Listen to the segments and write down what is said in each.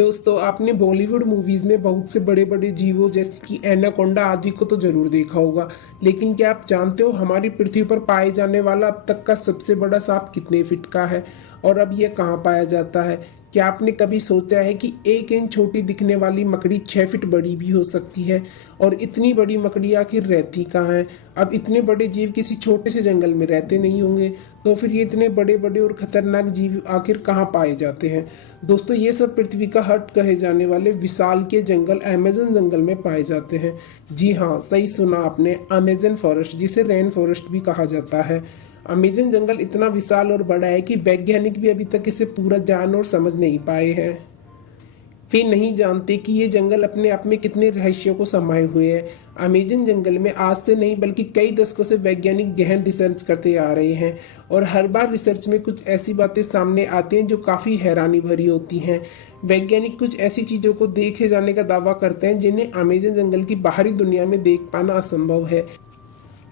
दोस्तों, आपने बॉलीवुड मूवीज में बहुत से बड़े बड़े जीवों जैसे कि एनाकोंडा आदि को तो जरूर देखा होगा। लेकिन क्या आप जानते हो हमारी पृथ्वी पर पाए जाने वाला अब तक का सबसे बड़ा सांप कितने फीट का है और अब यह कहाँ पाया जाता है? क्या आपने कभी सोचा है कि 1 इंच छोटी दिखने वाली मकड़ी 6 फीट बड़ी भी हो सकती है? और इतनी बड़ी मकड़ी आखिर रहती कहाँ है? अब इतने बड़े जीव किसी छोटे से जंगल में रहते नहीं होंगे, तो फिर ये इतने बड़े बड़े और खतरनाक जीव आखिर कहाँ पाए जाते हैं? दोस्तों, ये सब पृथ्वी का हट कहे जाने वाले विशाल के जंगल अमेज़न जंगल में पाए जाते हैं। जी हाँ, सही सुना आपने, अमेज़न फॉरेस्ट, जिसे रेन फॉरेस्ट भी कहा जाता है। अमेज़न जंगल इतना विशाल और बड़ा है कि वैज्ञानिक भी अभी तक इसे पूरा जान और समझ नहीं पाए हैं। वे नहीं जानते कि ये जंगल अपने आप में कितने रहस्यों को समाये हुए है। अमेज़न जंगल में आज से नहीं बल्कि कई दशकों से वैज्ञानिक गहन रिसर्च करते आ रहे हैं और हर बार रिसर्च में कुछ ऐसी बातें सामने आती हैं जो काफ़ी हैरानी भरी होती हैं। वैज्ञानिक कुछ ऐसी चीज़ों को देखे जाने का दावा करते हैं जिन्हें अमेज़न जंगल की बाहरी दुनिया में देख पाना असंभव है।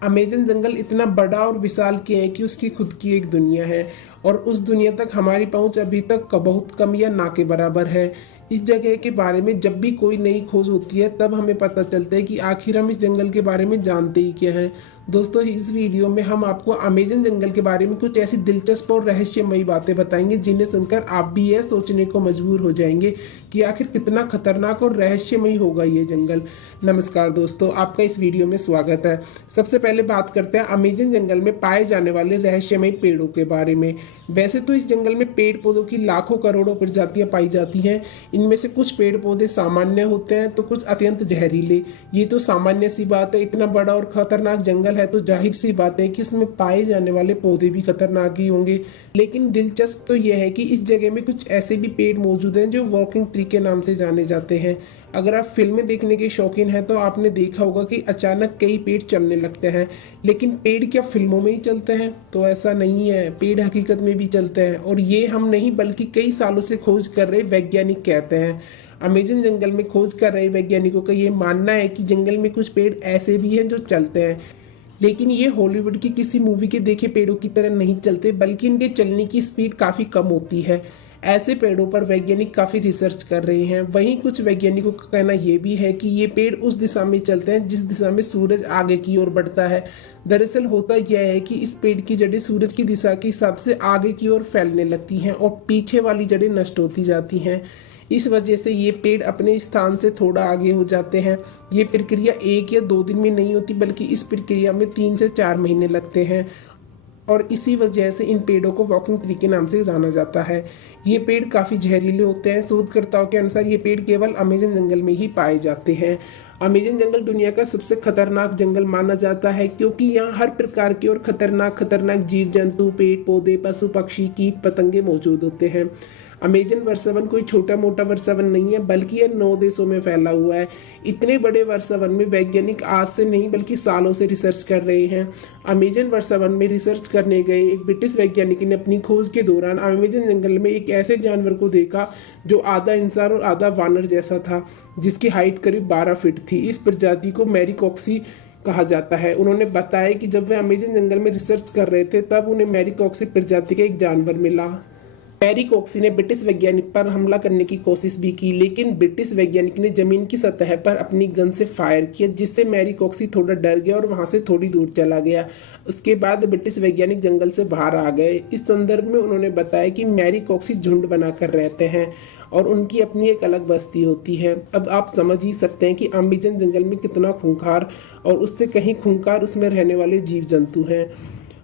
अमेज़न जंगल इतना बड़ा और विशाल क्या है कि उसकी खुद की एक दुनिया है और उस दुनिया तक हमारी पहुंच अभी तक बहुत कम या ना के बराबर है। इस जगह के बारे में जब भी कोई नई खोज होती है तब हमें पता चलता है कि आखिर हम इस जंगल के बारे में जानते ही क्या हैं। दोस्तों, इस वीडियो में हम आपको अमेज़न जंगल के बारे में कुछ ऐसी दिलचस्प और रहस्यमयी बातें बताएंगे जिन्हें सुनकर आप भी यह सोचने को मजबूर हो जाएंगे कि आखिर कितना खतरनाक और रहस्यमयी होगा ये जंगल। नमस्कार दोस्तों, आपका इस वीडियो में स्वागत है। सबसे पहले बात करते हैं अमेज़न जंगल में पाए जाने वाले रहस्यमयी पेड़ों के बारे में। वैसे तो इस जंगल में पेड़ पौधों की लाखों करोड़ों प्रजातियां पाई जाती हैं। इनमें से कुछ पेड़ पौधे सामान्य होते हैं तो कुछ अत्यंत जहरीले। ये तो सामान्य सी बात है, इतना बड़ा और खतरनाक जंगल है तो जाहिर सी बात है कि इसमें पाए जाने वाले पौधे भी खतरनाक ही होंगे। लेकिन दिलचस्प तो यह है कि इस जगह में कुछ ऐसे भी पेड़ मौजूद हैं जो वॉकिंग ट्री के नाम से जाने जाते हैं। अगर आप फिल्में देखने के शौकीन हैं तो आपने देखा होगा कि अचानक कई पेड़ चलने लगते हैं। लेकिन पेड़ क्या फिल्मों में ही चलते हैं? तो ऐसा नहीं है, पेड़ हकीकत में भी चलते हैं और ये हम नहीं बल्कि कई सालों से खोज कर रहे वैज्ञानिक कहते हैं। अमेज़न जंगल में खोज कर रहे वैज्ञानिकों का ये मानना है कि जंगल में कुछ पेड़ ऐसे भी हैं जो चलते हैं, लेकिन ये हॉलीवुड की किसी मूवी के देखे पेड़ों की तरह नहीं चलते बल्कि इनके चलने की स्पीड काफ़ी कम होती है। ऐसे पेड़ों पर वैज्ञानिक काफ़ी रिसर्च कर रहे हैं। वहीं कुछ वैज्ञानिकों का कहना यह भी है कि ये पेड़ उस दिशा में चलते हैं जिस दिशा में सूरज आगे की ओर बढ़ता है। दरअसल होता यह है कि इस पेड़ की जड़ें सूरज की दिशा के हिसाब से आगे की ओर फैलने लगती हैं और पीछे वाली जड़ें नष्ट होती जाती हैं। इस वजह से ये पेड़ अपने स्थान से थोड़ा आगे हो जाते हैं। ये प्रक्रिया 1 या 2 दिन में नहीं होती बल्कि इस प्रक्रिया में 3 से 4 महीने लगते हैं और इसी वजह से इन पेड़ों को वॉकिंग ट्री के नाम से जाना जाता है। ये पेड़ काफ़ी जहरीले होते हैं। शोधकर्ताओं के अनुसार ये पेड़ केवल अमेज़न जंगल में ही पाए जाते हैं। अमेज़न जंगल दुनिया का सबसे खतरनाक जंगल माना जाता है क्योंकि यहाँ हर प्रकार के और खतरनाक खतरनाक जीव जंतु, पेड़ पौधे, पशु पक्षी, कीट पतंगे मौजूद होते हैं। अमेज़न वर्षावन कोई छोटा मोटा वर्षावन नहीं है बल्कि यह 9 देशों में फैला हुआ है। इतने बड़े वर्षावन में वैज्ञानिक आज से नहीं बल्कि सालों से रिसर्च कर रहे हैं। अमेज़न वर्षावन में रिसर्च करने गए एक ब्रिटिश वैज्ञानिक ने अपनी खोज के दौरान अमेज़न जंगल में एक ऐसे जानवर को देखा जो आधा इंसान और आधा वानर जैसा था, जिसकी हाइट करीब 12 फीट थी। इस प्रजाति को मैरीकॉक्सी कहा जाता है। उन्होंने बताया कि जब वे अमेज़न जंगल में रिसर्च कर रहे थे तब उन्हें मैरीकॉक्सी प्रजाति का एक जानवर मिला। मैरीकॉक्सी ने ब्रिटिश वैज्ञानिक पर हमला करने की कोशिश भी की, लेकिन ब्रिटिश वैज्ञानिक ने जमीन की सतह पर अपनी गन से फायर किया, जिससे मैरीकॉक्सी थोड़ा डर गया और वहां से थोड़ी दूर चला गया। उसके बाद ब्रिटिश वैज्ञानिक जंगल से बाहर आ गए। इस संदर्भ में उन्होंने बताया कि मैरीकॉक्सी झुंड बनाकर रहते हैं और उनकी अपनी एक अलग बस्ती होती है। अब आप समझ ही सकते हैं कि अमेज़न जंगल में कितना खूंखार और उससे कहीं खूंखार उसमें रहने वाले जीव जंतु हैं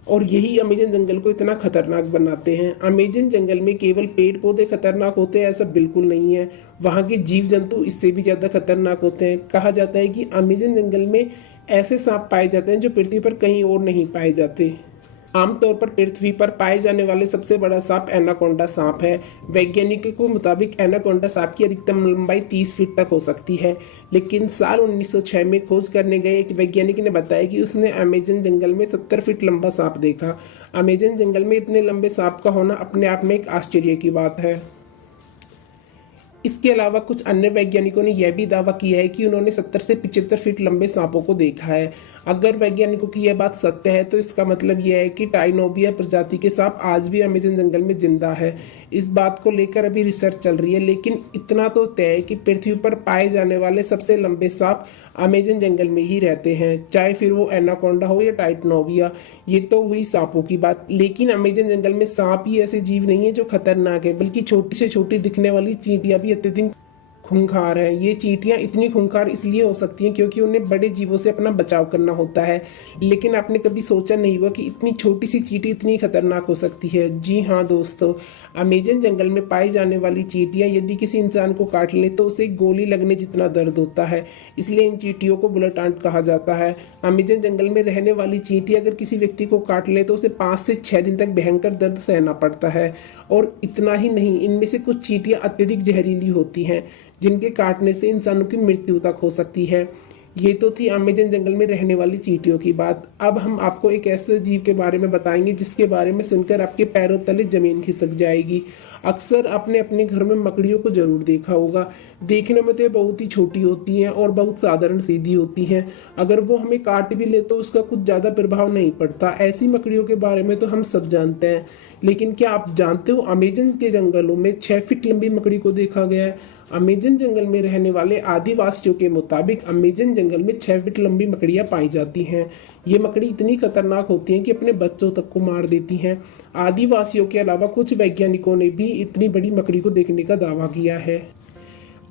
और यही अमेज़न जंगल को इतना खतरनाक बनाते हैं। अमेज़न जंगल में केवल पेड़ पौधे खतरनाक होते हैं ऐसा बिल्कुल नहीं है, वहाँ के जीव जंतु इससे भी ज़्यादा खतरनाक होते हैं। कहा जाता है कि अमेज़न जंगल में ऐसे सांप पाए जाते हैं जो पृथ्वी पर कहीं और नहीं पाए जाते। आमतौर पर पृथ्वी पर पाए जाने वाले सबसे बड़ा सांप एनाकोंडा सांप है। वैज्ञानिकों के मुताबिक एनाकोंडा सांप की अधिकतम लंबाई 30 फीट तक हो सकती है, लेकिन साल 1906 में खोज करने गए एक वैज्ञानिक ने बताया कि उसने अमेज़न जंगल में 70 फीट लंबा सांप देखा। अमेज़न जंगल में इतने लंबे सांप का होना अपने आप में एक आश्चर्य की बात है। इसके अलावा कुछ अन्य वैज्ञानिकों ने यह भी दावा किया है कि उन्होंने 70 से 75 फीट लंबे सांपों को देखा है। अगर वैज्ञानिकों की यह बात सत्य है तो इसका मतलब यह है कि टाइनोबिया प्रजाति के सांप आज भी अमेज़न जंगल में जिंदा है। इस बात को लेकर अभी रिसर्च चल रही है, लेकिन इतना तो तय है कि पृथ्वी पर पाए जाने वाले सबसे लंबे सांप अमेज़न जंगल में ही रहते हैं, चाहे फिर वो एनाकोंडा हो या टाइटनोबिया। ये तो हुई सांपों की बात, लेकिन अमेज़न जंगल में सांप ही ऐसे जीव नहीं है जो खतरनाक है, बल्कि छोटी से छोटी दिखने वाली चींटियां भी अत्यधिक खूंखार है। ये चींटियां इतनी खूंखार इसलिए हो सकती हैं क्योंकि उन्हें बड़े जीवों से अपना बचाव करना होता है। लेकिन आपने कभी सोचा नहीं हुआ कि इतनी छोटी सी चींटी इतनी खतरनाक हो सकती है? जी हाँ दोस्तों, अमेज़न जंगल में पाई जाने वाली चींटियां यदि किसी इंसान को काट लें तो उसे गोली लगने जितना दर्द होता है। इसलिए इन चींटियों को बुलेट आंट कहा जाता है। अमेज़न जंगल में रहने वाली चींटी अगर किसी व्यक्ति को काट ले तो उसे 5 से 6 दिन तक भयंकर दर्द सहना पड़ता है। और इतना ही नहीं, इनमें से कुछ चींटियां अत्यधिक जहरीली होती हैं, जिनके काटने से इंसानों की मृत्यु तक हो सकती है। ये तो थी अमेज़न जंगल में रहने वाली चींटियों की बात। अब हम आपको एक ऐसे जीव के बारे में बताएंगे जिसके बारे में सुनकर आपके पैरों तले जमीन खिसक जाएगी। अक्सर आपने अपने घर में मकड़ियों को जरूर देखा होगा। देखने में तो ये बहुत ही छोटी होती हैं और बहुत साधारण सीधी होती हैं। अगर वो हमें काट भी ले तो उसका कुछ ज़्यादा प्रभाव नहीं पड़ता। ऐसी मकड़ियों के बारे में तो हम सब जानते हैं, लेकिन क्या आप जानते हो अमेज़न के जंगलों में 6 फीट लंबी मकड़ी को देखा गया है। अमेज़न जंगल में रहने वाले आदिवासियों के मुताबिक अमेज़न जंगल में 6 फीट लंबी मकड़ियां पाई जाती हैं। ये मकड़ी इतनी खतरनाक होती हैं कि अपने बच्चों तक को मार देती हैं। आदिवासियों के अलावा कुछ वैज्ञानिकों ने भी इतनी बड़ी मकड़ी को देखने का दावा किया है।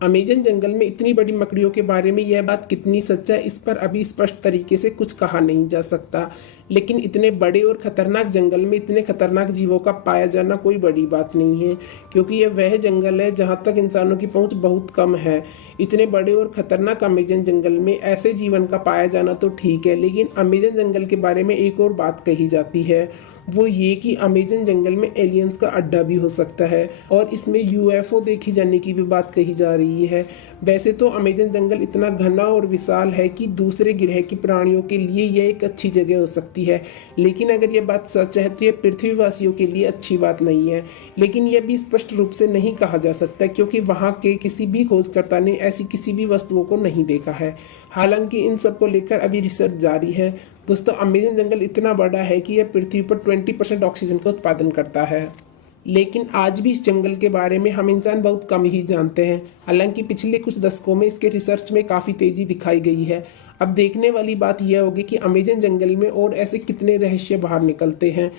अमेज़न जंगल में इतनी बड़ी मकड़ियों के बारे में यह बात कितनी सच है, इस पर अभी स्पष्ट तरीके से कुछ कहा नहीं जा सकता। लेकिन इतने बड़े और खतरनाक जंगल में इतने खतरनाक जीवों का पाया जाना कोई बड़ी बात नहीं है, क्योंकि यह वह जंगल है जहां तक इंसानों की पहुंच बहुत कम है। इतने बड़े और खतरनाक अमेज़न जंगल में ऐसे जीवन का पाया जाना तो ठीक है, लेकिन अमेज़न जंगल के बारे में एक और बात कही जाती है, वो ये कि अमेज़न जंगल में एलियंस का अड्डा भी हो सकता है और इसमें यूएफओ देखी जाने की भी बात कही जा रही है। वैसे तो अमेज़न जंगल इतना घना और विशाल है कि दूसरे ग्रह की प्राणियों के लिए यह एक अच्छी जगह हो सकती है, लेकिन अगर यह बात सच है तो यह पृथ्वीवासियों के लिए अच्छी बात नहीं है। लेकिन यह भी स्पष्ट रूप से नहीं कहा जा सकता क्योंकि वहां के किसी भी खोजकर्ता ने ऐसी किसी भी वस्तुओं को नहीं देखा है। हालांकि इन सब को लेकर अभी रिसर्च जारी है। दोस्तों, अमेज़न जंगल इतना बड़ा है कि यह पृथ्वी पर 20% ऑक्सीजन का उत्पादन करता है, लेकिन आज भी इस जंगल के बारे में हम इंसान बहुत कम ही जानते हैं। हालांकि पिछले कुछ दशकों में इसके रिसर्च में काफ़ी तेज़ी दिखाई गई है। अब देखने वाली बात यह होगी कि अमेज़न जंगल में और ऐसे कितने रहस्य बाहर निकलते हैं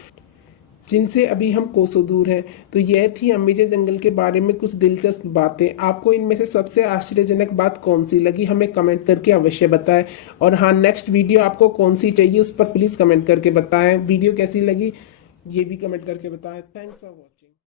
जिनसे अभी हम कोसों दूर हैं। तो यह थी अमेज़न जंगल के बारे में कुछ दिलचस्प बातें। आपको इनमें से सबसे आश्चर्यजनक बात कौन सी लगी हमें कमेंट करके अवश्य बताएं। और हाँ, नेक्स्ट वीडियो आपको कौन सी चाहिए उस पर प्लीज़ कमेंट करके बताएं। वीडियो कैसी लगी ये भी कमेंट करके बताएं। Thanks for watching.